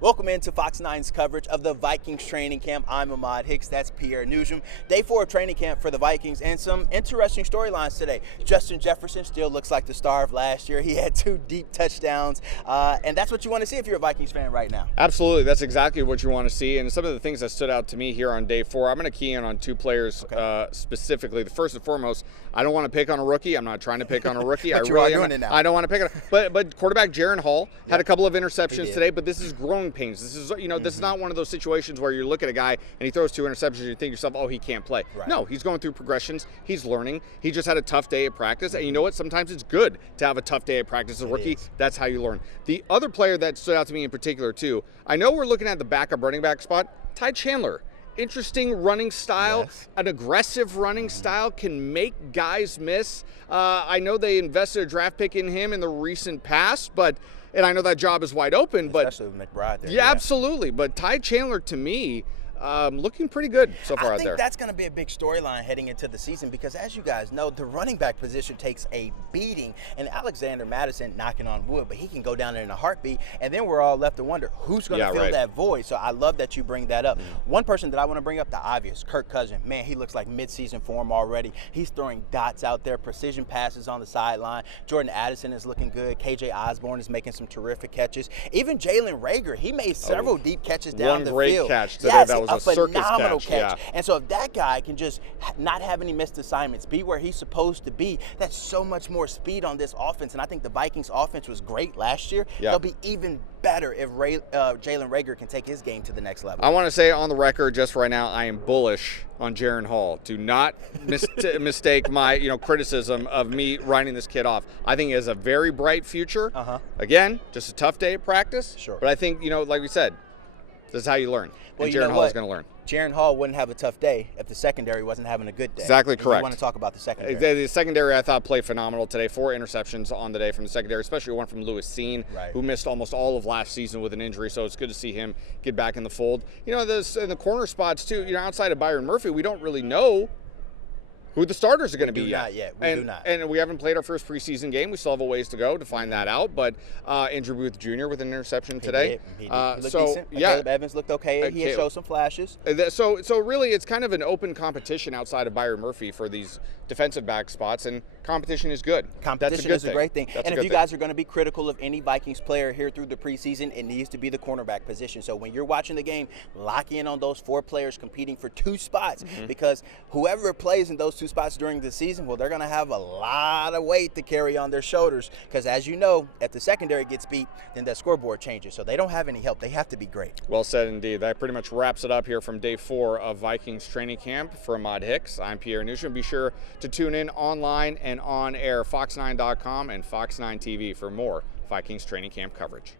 Welcome into Fox 9's coverage of the Vikings training camp. I'm Ahmad. Hicks, that's Pierre. Noujaim. Day 4 of training camp for the Vikings, and some interesting storylines today. Jefferson still looks like the star of last year. He had 2 deep touchdowns, and that's what you want to see if you're a Vikings fan right now. Absolutely. That's exactly what you want to see. And some of the things that stood out to me here on day 4, I'm going to key in on 2 players specifically. The first and foremost, I don't want to pick on a rookie. I'm not trying to pick on a rookie. But I don't want to pick on. But quarterback Jaren Hall had a couple of interceptions today. But this is growing pains. This is this is not one of those situations where you look at a guy and he throws 2 interceptions and you think to yourself, oh, he can't play. Right. No, he's going through progressions. He's learning. He just had a tough day at practice. And you know what? Sometimes it's good to have a tough day at practice as a rookie. That's how you learn. The other player that stood out to me in particular too, I know we're looking at the backup running back spot, Ty Chandler. Interesting running style, an aggressive running style, can make guys miss. I know they invested a draft pick in him in the recent past, and I know that job is wide open. Especially with McBride there. Yeah, absolutely. But Ty Chandler, to me, looking pretty good so far out there. I think that's going to be a big storyline heading into the season because, as you guys know, the running back position takes a beating. And Alexander Madison, knocking on wood, but he can go down in a heartbeat. And then we're all left to wonder who's going to fill that void. So I love that you bring that up. One person that I want to bring up, the obvious, Kirk Cousin. Man, he looks like midseason form already. He's throwing dots out there, precision passes on the sideline. Jordan Addison is looking good. KJ Osborne is making some terrific catches. Even Jalen Reagor, he made several deep catches down the field. One great catch today. That was a phenomenal catch. Yeah. And so if that guy can just not have any missed assignments, be where he's supposed to be, that's so much more speed on this offense. And I think the Vikings offense was great last year. They'll be even better if Jalen Reagor can take his game to the next level. I want to say on the record just right now, I am bullish on Jaren Hall. Do not mistake my criticism of me writing this kid off. I think he has a very bright future. Again, just a tough day at practice. Sure. But I think, like we said, this is how you learn. Well, and Jaren Hall is going to learn. Jaren Hall wouldn't have a tough day if the secondary wasn't having a good day. Exactly correct. You want to talk about the secondary. The secondary, I thought, played phenomenal today. 4 interceptions on the day from the secondary, especially one from St, who missed almost all of last season with an injury. So it's good to see him get back in the fold. In the corner spots too. Outside of Byron Murphy, we don't really know who the starters are going to be yet. We do not. And we haven't played our first preseason game. We still have a ways to go to find that out. But Andrew Booth Jr. with an interception today. He looked decent. Caleb Evans looked okay. He had showed some flashes. So really, it's kind of an open competition outside of Byron Murphy for these defensive back spots, and competition is good. Competition is a great thing. And if you guys are going to be critical of any Vikings player here through the preseason, it needs to be the cornerback position. So when you're watching the game, lock in on those 4 players competing for 2 spots because whoever plays in those 2 spots during the season, well, they're going to have a lot of weight to carry on their shoulders because, as you know, if the secondary gets beat, then that scoreboard changes. So they don't have any help. They have to be great. Well said indeed. That pretty much wraps it up here from day 4 of Vikings training camp. For Ahmad Hicks, I'm Pierre Noujaim. Be sure to tune in online and on air, fox9.com and Fox 9 TV for more Vikings training camp coverage.